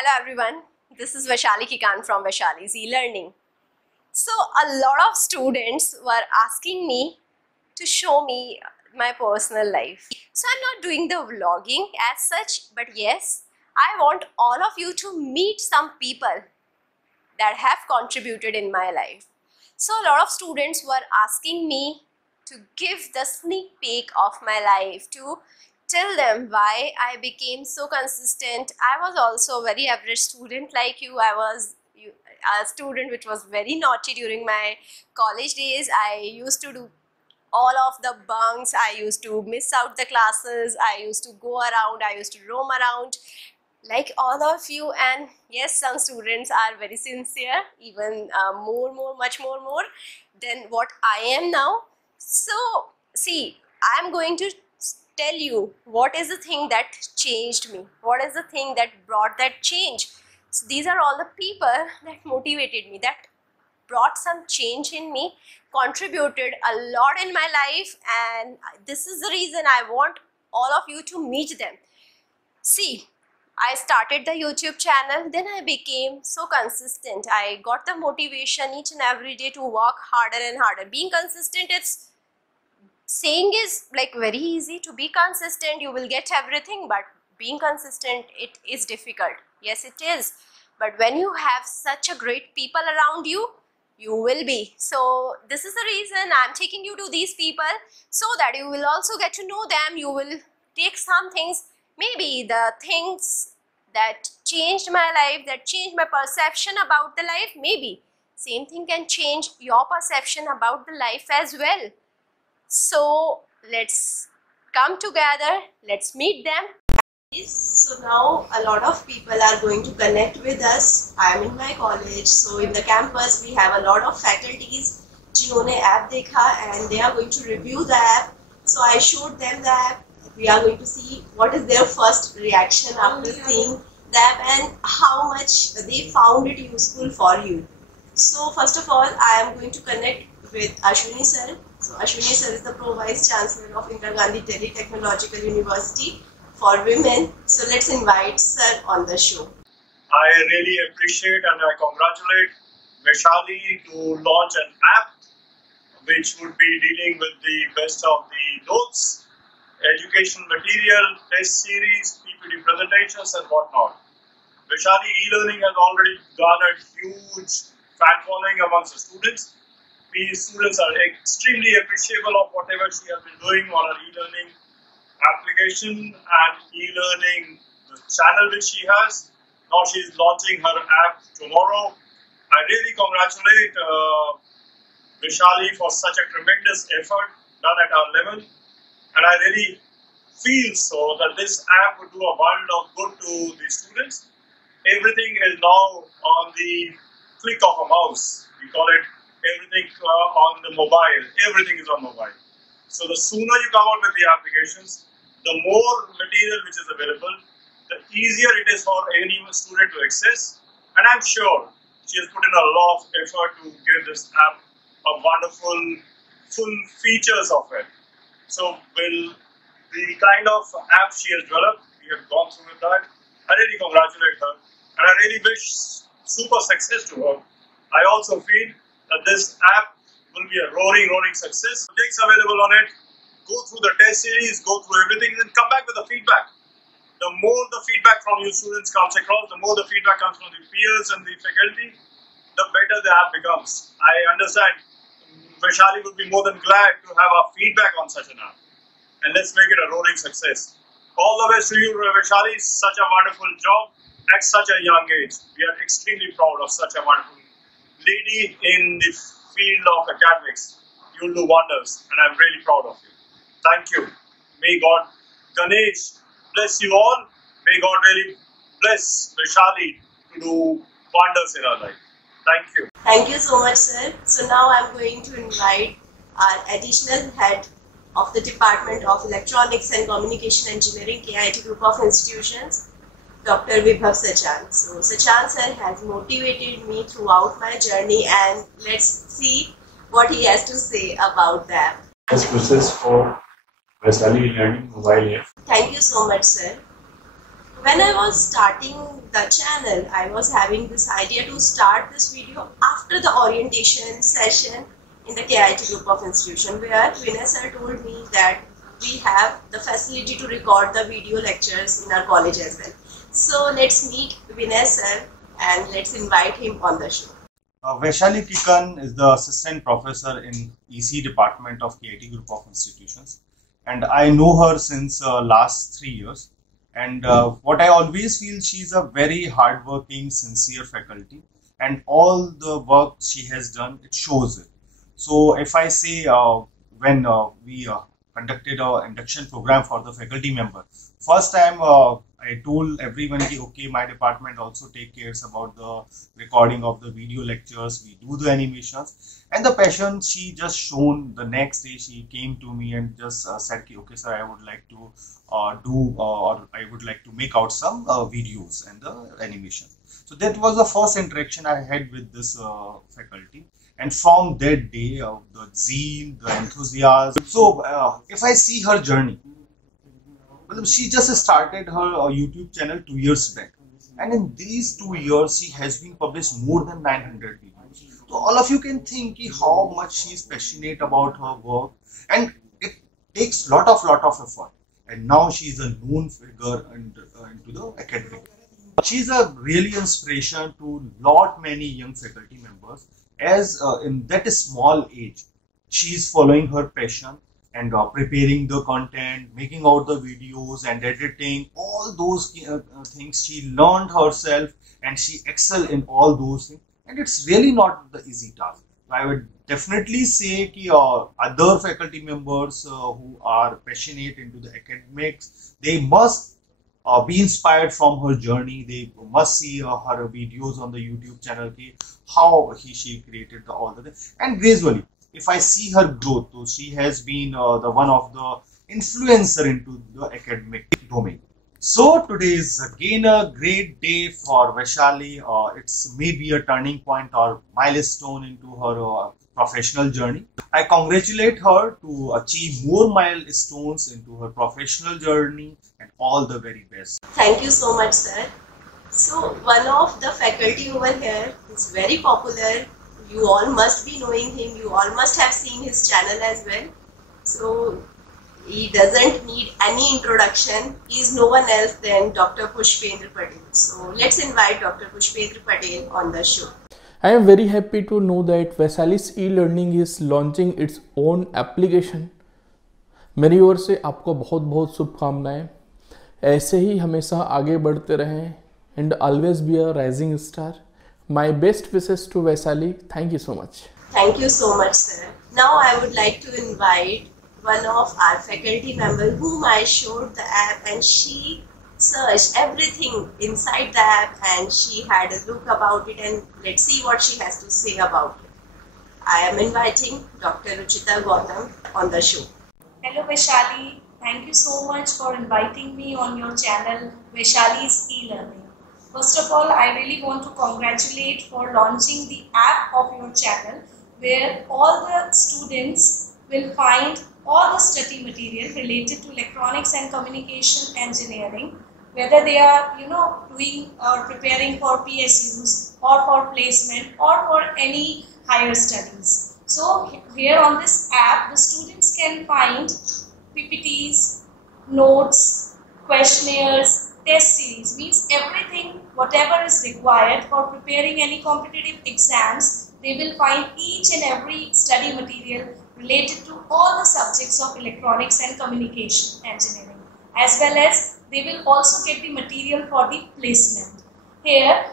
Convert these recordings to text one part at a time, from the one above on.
Hello everyone, this is Vaishali Kikan from Vaishali's e-learning. So a lot of students were asking me to show me my personal life. So I'm not doing the vlogging as such, but yes, I want all of you to meet some people that have contributed in my life. So a lot of students were asking me to give the sneak peek of my life, to tell them why I became so consistent. I was also a very average student like you. I was a student which was very naughty during my college days. I used to do all of the bunks. I used to miss out the classes. I used to go around. I used to roam around like all of you. And yes, some students are very sincere, even much more than what I am now. So see, I'm going to tell you what is the thing that changed me, what is the thing that brought that change. So these are all the people that motivated me, that brought some change in me, contributed a lot in my life, and this is the reason I want all of you to meet them. See, I started the YouTube channel, then I became so consistent. I got the motivation each and every day to work harder and harder. Being consistent, it's saying is like very easy. To be consistent, you will get everything, but being consistent, it is difficult. Yes, it is. But when you have such a great people around you, you will be. So this is the reason I'm taking you to these people, so that you will also get to know them. You will take some things, maybe the things that changed my life, that changed my perception about the life. Maybe same thing can change your perception about the life as well. So let's come together, let's meet them. So now a lot of people are going to connect with us. I am in my college, so in the campus we have a lot of faculties जिन्होंने app देखा and they are going to review the app. So I showed them the app. We are going to see what is their first reaction after seeing the app and how much they found it useful for you. So first of all, I am going to connect with Ashwini sir. So Ashwini sir is the Pro-Vice Chancellor of Indira Gandhi Delhi Technological University for Women. So let's invite sir on the show. I really appreciate and I congratulate Vaishali to launch an app which would be dealing with the best of the notes, education material, test series, PPT presentations and whatnot. Vaishali e-learning has already garnered huge fan following amongst the students. We students are extremely appreciable of whatever she has been doing on her e-learning application and e-learning channel which she has. Now she is launching her app tomorrow. I really congratulate Vaishali for such a tremendous effort done at our level, and I really feel so that this app would do a world of good to the students. Everything is now on the click of a mouse. We call it everything on the mobile. Everything is on mobile. So the sooner you come out with the applications, the more material which is available, the easier it is for any student to access. And I'm sure she has put in a lot of effort to give this app a wonderful, full features of it. So the kind of app she has developed, we have gone through with that. I really congratulate her and I really wish super success to her. I also feel that this app will be a roaring success. Links available on it. Go through the test series, go through everything, and then come back with the feedback. The more the feedback from you students comes across, the more the feedback comes from the peers and the faculty, the better the app becomes. I understand Vaishali would be more than glad to have our feedback on such an app. And let's make it a roaring success. All the best to you, Vaishali. Such a wonderful job at such a young age. We are extremely proud of such a wonderful lady in the field of academics. You'll do wonders, and I'm really proud of you. Thank you. May God, Ganesh, bless you all. May God really bless Vaishali to do wonders in our life. Thank you. Thank you so much, sir. So now I'm going to invite our additional head of the Department of Electronics and Communication Engineering, KIIT Group of Institutions, Dr. Vibhav Sachan. So Sachan sir has motivated me throughout my journey, and let's see what he has to say about that. This process for Vaishali e-learning mobile app. Thank you so much, sir. When I was starting the channel, I was having this idea to start this video after the orientation session in the KIT group of institution, where Vinay sir told me that we have the facility to record the video lectures in our college as well. So let's meet Vinay sir and let's invite him on the show. Vaishali Kikan is the assistant professor in EC department of KIT group of institutions, and I know her since last 3 years. And what I always feel, she's a very hardworking, sincere faculty, and all the work she has done, it shows it. So if I say when we conducted our induction program for the faculty member, first time I told everyone, okay, my department also take cares about the recording of the video lectures, we do the animations, and the passion she just shown. The next day she came to me and just said, okay sir, I would like to or I would like to make out some videos and the animation. So that was the first interaction I had with this faculty. And from that day, the zeal, the enthusiasm. So if I see her journey, she just started her YouTube channel 2 years back. And in these 2 years, she has been published more than 900 videos. So all of you can think how much she is passionate about her work. And it takes lot of effort. And now she is a known figure into the academic. She is a really inspiration to lot many young faculty members. As in that small age, she is following her passion and preparing the content, making out the videos and editing, all those things she learned herself, and she excelled in all those things. And it's really not the easy task. I would definitely say that other faculty members who are passionate into the academics, they must be inspired from her journey. They must see her videos on the YouTube channel, how she created all the things. And gradually, if I see her growth, so she has been the one of the influencer into the academic domain. So today is again a great day for Vaishali. It's maybe a turning point or milestone into her professional journey. I congratulate her to achieve more milestones into her professional journey, and all the very best. Thank you so much, sir. So one of the faculty over here is very popular. You all must be knowing him. You all must have seen his channel as well. So he doesn't need any introduction. He is no one else than Dr. Pushpendra Patel. So let's invite Dr. Pushpendra Patel on the show. I am very happy to know that Vaishali's e-learning is launching its own application. मेरी ओर से आपको बहुत बहुत शुभकामनाएं. ऐसे ही हमेशा आगे बढ़ते रहें and always be a rising star. My best wishes to Vaishali. Thank you so much. Thank you so much, sir. Now I would like to invite one of our faculty members whom I showed the app, and she searched everything inside the app and she had a look about it, and let's see what she has to say about it. I am inviting Dr. Ruchita Gautam on the show. Hello Vaishali, thank you so much for inviting me on your channel Vaishali's e-learning. First of all, I really want to congratulate for launching the app of your channel, where all the students will find all the study material related to electronics and communication engineering, whether they are doing or preparing for PSUs or for placement or for any higher studies. So here on this app, the students can find PPTs, notes, questionnaires, test series, means everything, whatever is required for preparing any competitive exams. They will find each and every study material related to all the subjects of electronics and communication engineering, as well as they will also get the material for the placement. Here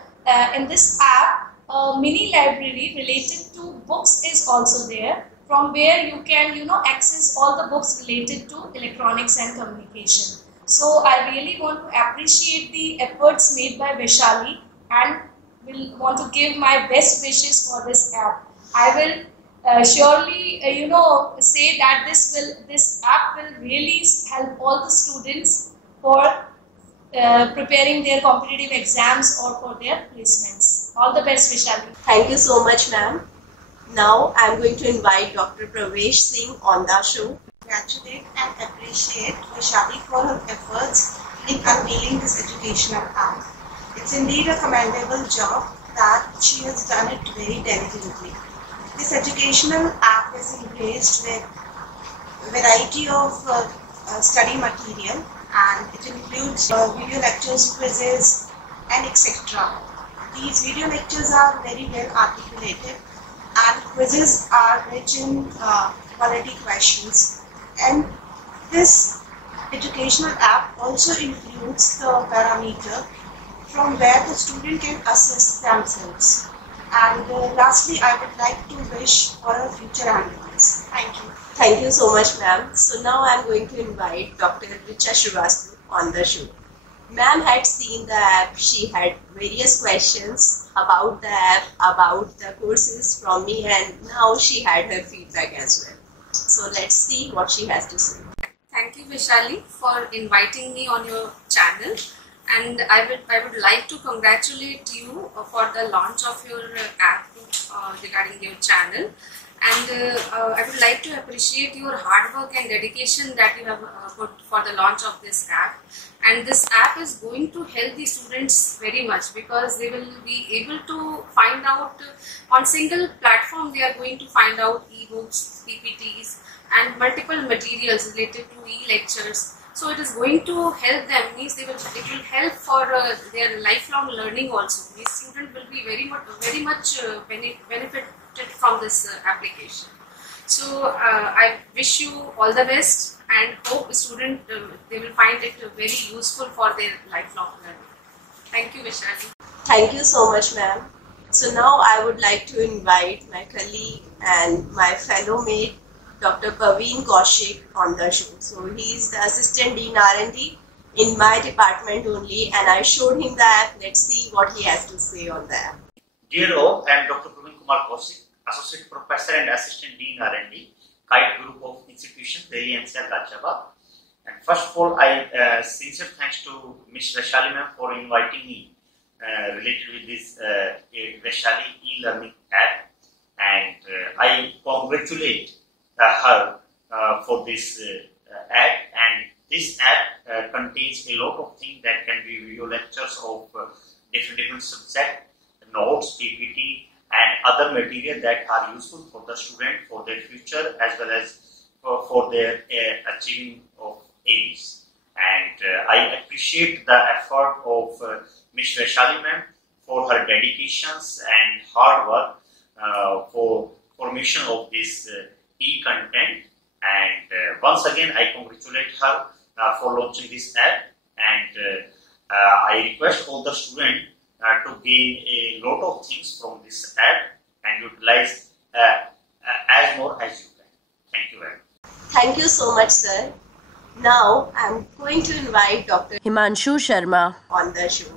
in this app, a mini library related to books is also there, from where you can access all the books related to electronics and communication. So I really want to appreciate the efforts made by Vaishali and will want to give my best wishes for this app. I will surely say that this app will really help all the students for preparing their competitive exams or for their placements. All the best, Vaishali. Thank you so much, ma'am. Now I am going to invite Dr. Pravesh Singh on the show. Congratulate and appreciate Vaishali for her efforts in unveiling this educational app. It's indeed a commendable job that she has done it very diligently. This educational app is embraced with a variety of study material, and it includes video lectures, quizzes, and etc. These video lectures are very well articulated, and quizzes are rich in quality questions. And this educational app also includes the parameter from where the student can assess themselves. And lastly, I would like to wish for her future endeavors. Thank you. Thank you so much, ma'am. So now I'm going to invite Dr. Richa Srivastava on the show. Ma'am had seen the app. She had various questions about the app, about the courses from me, and now she had her feedback as well. So let's see what she has to say. Thank you, Vaishali, for inviting me on your channel. And I would like to congratulate you for the launch of your app regarding your channel. And I would like to appreciate your hard work and dedication that you have put for the launch of this app. And this app is going to help the students very much, because they will be able to find out on single platform. They are going to find out ebooks, PPTs, and multiple materials related to e-lectures. So it is going to help them, means it will help for their lifelong learning also. These students will be very much benefited from this application. So I wish you all the best, and hope student they will find it very useful for their lifelong learning. Thank you, Vaishali. Thank you so much, ma'am. So now I would like to invite my colleague and my fellow mate, Dr. Paveen Kaushik, on the show. So he is the Assistant Dean R&D in my department only, and I showed him the app. Let's see what he has to say on the app. Dear all, I am Dr. Paveen Kumar Kaushik, Associate Professor and Assistant Dean R&D, Kite Group of Institutions, Delhi NCR, Ghaziabad. And first of all, I sincere thanks to Ms. Vaishali ma'am for inviting me related with this Vaishali e-learning app, and I congratulate her for this app. And this app contains a lot of things that can be video lectures of different subjects, notes, PPT, and other material that are useful for the student for their future as well as for their achieving of aims. And I appreciate the effort of Ms. Vaishali ma'am for her dedications and hard work for formation of this e-content. And once again, I congratulate her for launching this app, and I request all the students to gain a lot of things from this app and utilize as more as you can. Thank you very much. Thank you so much, sir. Now I'm going to invite Dr. Himanshu Sharma on the show.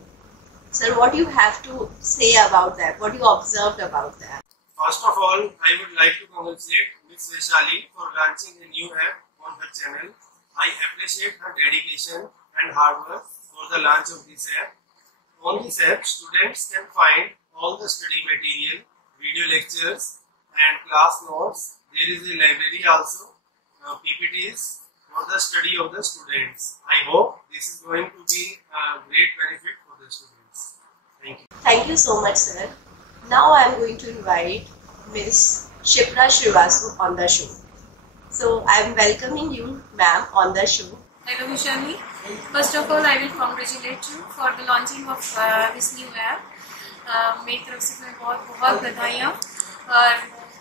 Sir, what do you have to say about that? What you observed about that? First of all, I would like to congratulate Ms. Vaishali for launching a new app on her channel. I appreciate her dedication and hard work for the launch of this app. On this app, students can find all the study material, video lectures, and class notes. There is a library also, PPTs for the study of the students. I hope this is going to be a great benefit for the students. Thank you. Thank you so much, sir. Now I am going to invite Ms. Shipra Srivastava on the show. So I am welcoming you, ma'am, on the show. Hello, Vaishali. First of all, I will congratulate you for the launching of this new app. मेरी तरफ से मैं बहुत बधाइयाँ.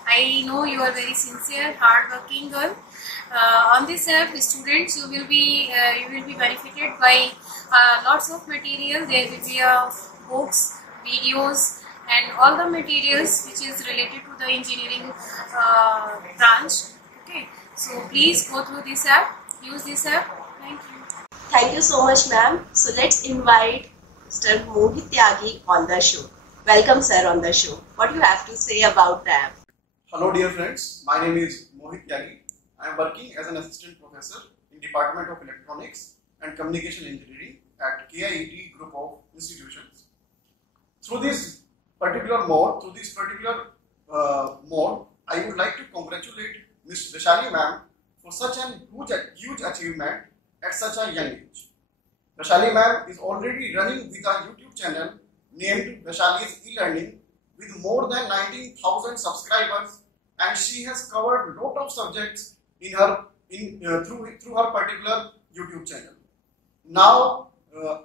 I know you are very sincere, hard-working girl. On this app, students, you will be benefited by lots of material. There will be books, videos, and all the materials which is related to the engineering branch. Okay, so please go through this app. Use this app. Thank you. Thank you so much, ma'am. So let's invite Mr. Mohit Tyagi on the show. Welcome, sir, on the show. What do you have to say about the app? Hello, dear friends. My name is Mohit Tyagi. I am working as an assistant professor in Department of Electronics and Communication Engineering at KIET Group of Institutions. Through this particular mode, I would like to congratulate Ms. Vaishali ma'am for such a huge achievement at such a young age. Vaishali ma'am is already running with a YouTube channel named Vaishali's E-Learning with more than 19,000 subscribers, and she has covered a lot of subjects in her through her particular YouTube channel. Now,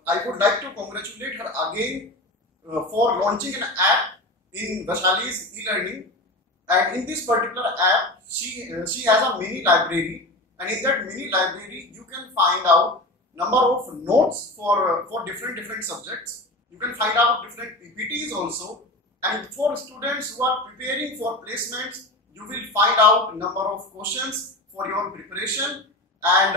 I would like to congratulate her again for launching an app in Vaishali's E-Learning, and in this particular app, she has a mini library, and in that mini library, you can find out number of notes for different subjects. You can find out different PPTs also, and for students who are preparing for placements, you will find out number of questions for your preparation, and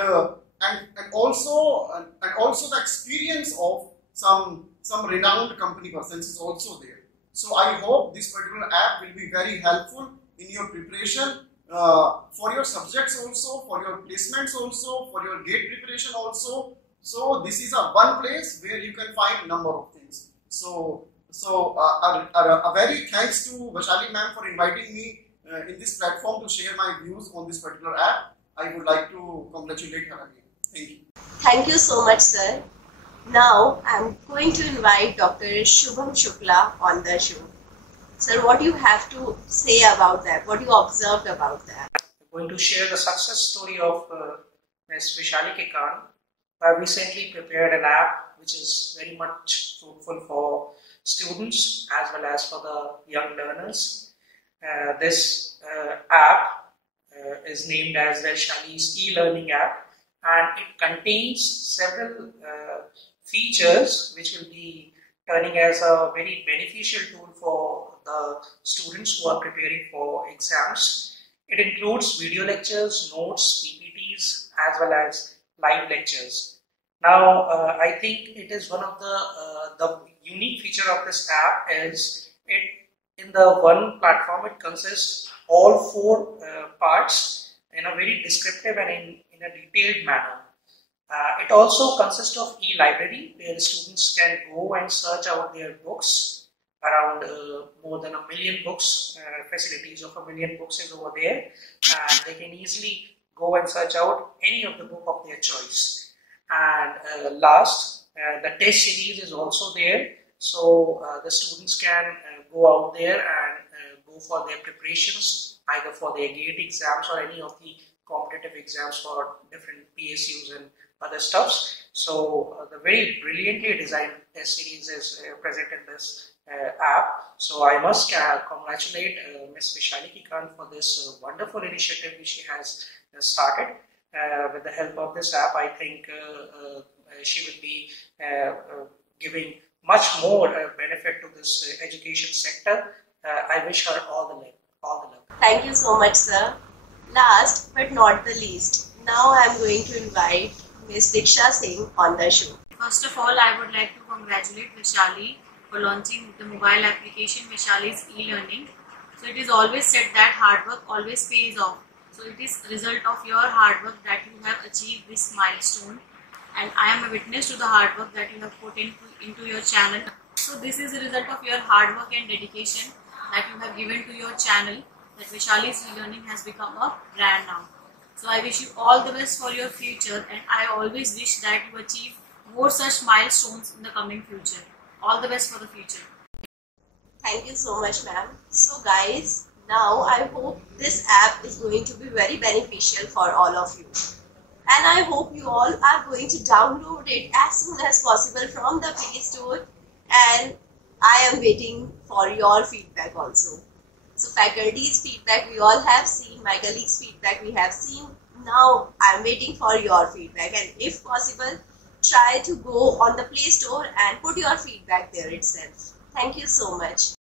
also the experience of some renowned company persons is also there. So I hope this particular app will be very helpful in your preparation for your subjects also, for your placements also, for your GATE preparation also. So this is one place where you can find number of things. So a very thanks to Vaishali ma'am for inviting me in this platform to share my views on this particular app. I would like to congratulate her again. Thank you. Thank you so much, sir. Now I'm going to invite Dr. Shubham Shukla on the show. Sir, what do you have to say about that? What you observed about that? I'm going to share the success story of Ms. Vaishali Kikan. I recently prepared an app which is very much fruitful for students as well as for the young learners. This app is named as Vaishali's E-Learning app, and it contains several features which will be turning as a very beneficial tool for the students who are preparing for exams. It includes video lectures, notes, PPTs, as well as live lectures. Now, I think it is one of the unique feature of this app is it in the one platform it consists all four parts in a very descriptive and in a detailed manner. It also consists of e-library where the students can go and search out their books. Around more than 1 million books, facilities of 1 million books is over there, and they can easily go and search out any of the book of their choice. And last, the test series is also there, so the students can go out there and go for their preparations, either for their GATE exams or any of the competitive exams for different PSUs and other stuffs. So the very brilliantly designed test series is present in this app. So I must congratulate Ms. Vaishali Kikan for this wonderful initiative which she has started. With the help of this app, I think she will be giving much more benefit to this education sector. I wish her all the luck. Thank you so much, sir. Last but not the least, now I am going to invite Ms. Diksha Singh on the show. First of all, I would like to congratulate Vaishali for launching the mobile application Vaishali's E-Learning. So it is always said that hard work always pays off. So it is a result of your hard work that you have achieved this milestone, and I am a witness to the hard work that you have put into your channel. So this is a result of your hard work and dedication that you have given to your channel, that Vaishali's E-Learning has become a brand now. So I wish you all the best for your future, and I always wish that you achieve more such milestones in the coming future. All the best for the future. Thank you so much, ma'am. So guys, now I hope this app is going to be very beneficial for all of you. And I hope you all are going to download it as soon as possible from the Play Store. And I am waiting for your feedback also. So faculty's feedback we all have seen, my colleagues' feedback we have seen. Now I am waiting for your feedback, and if possible, try to go on the Play Store and put your feedback there itself. Thank you so much.